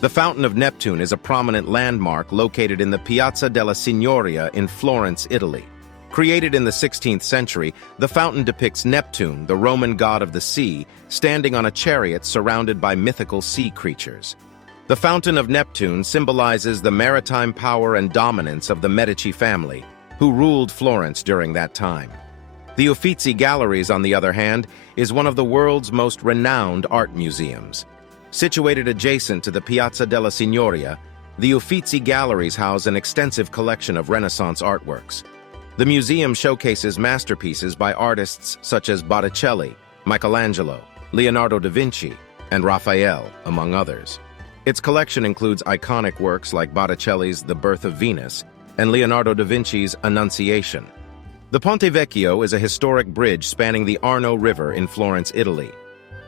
The Fountain of Neptune is a prominent landmark located in the Piazza della Signoria in Florence, Italy. Created in the 16th century, the fountain depicts Neptune, the Roman god of the sea, standing on a chariot surrounded by mythical sea creatures. The Fountain of Neptune symbolizes the maritime power and dominance of the Medici family, who ruled Florence during that time. The Uffizi Galleries, on the other hand, is one of the world's most renowned art museums. Situated adjacent to the Piazza della Signoria, the Uffizi Galleries house an extensive collection of Renaissance artworks. The museum showcases masterpieces by artists such as Botticelli, Michelangelo, Leonardo da Vinci, and Raphael, among others. Its collection includes iconic works like Botticelli's The Birth of Venus and Leonardo da Vinci's Annunciation. The Ponte Vecchio is a historic bridge spanning the Arno River in Florence, Italy.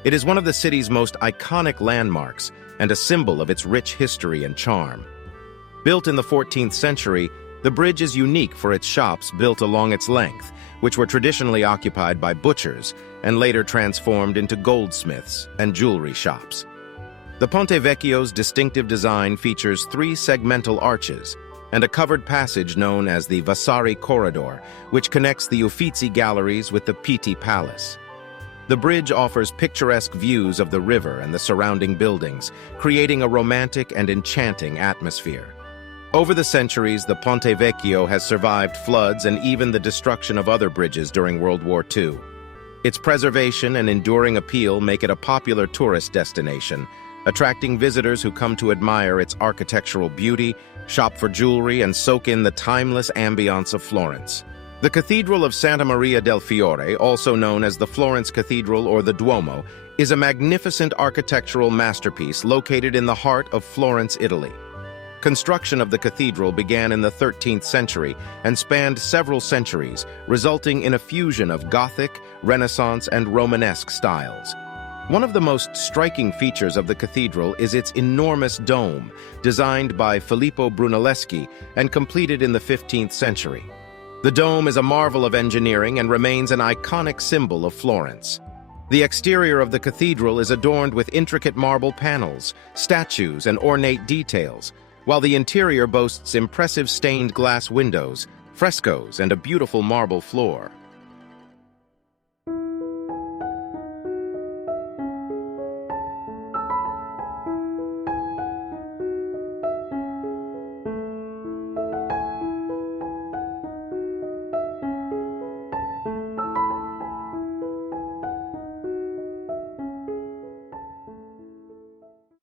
It is one of the city's most iconic landmarks and a symbol of its rich history and charm. Built in the 14th century, the bridge is unique for its shops built along its length, which were traditionally occupied by butchers and later transformed into goldsmiths and jewelry shops. The Ponte Vecchio's distinctive design features 3 segmental arches and a covered passage known as the Vasari Corridor, which connects the Uffizi Galleries with the Pitti Palace. The bridge offers picturesque views of the river and the surrounding buildings, creating a romantic and enchanting atmosphere. Over the centuries, the Ponte Vecchio has survived floods and even the destruction of other bridges during World War II. Its preservation and enduring appeal make it a popular tourist destination, attracting visitors who come to admire its architectural beauty, shop for jewelry, and soak in the timeless ambiance of Florence. The Cathedral of Santa Maria del Fiore, also known as the Florence Cathedral or the Duomo, is a magnificent architectural masterpiece located in the heart of Florence, Italy. Construction of the cathedral began in the 13th century and spanned several centuries, resulting in a fusion of Gothic, Renaissance, and Romanesque styles. One of the most striking features of the cathedral is its enormous dome, designed by Filippo Brunelleschi and completed in the 15th century. The dome is a marvel of engineering and remains an iconic symbol of Florence. The exterior of the cathedral is adorned with intricate marble panels, statues, and ornate details, while the interior boasts impressive stained glass windows, frescoes, and a beautiful marble floor.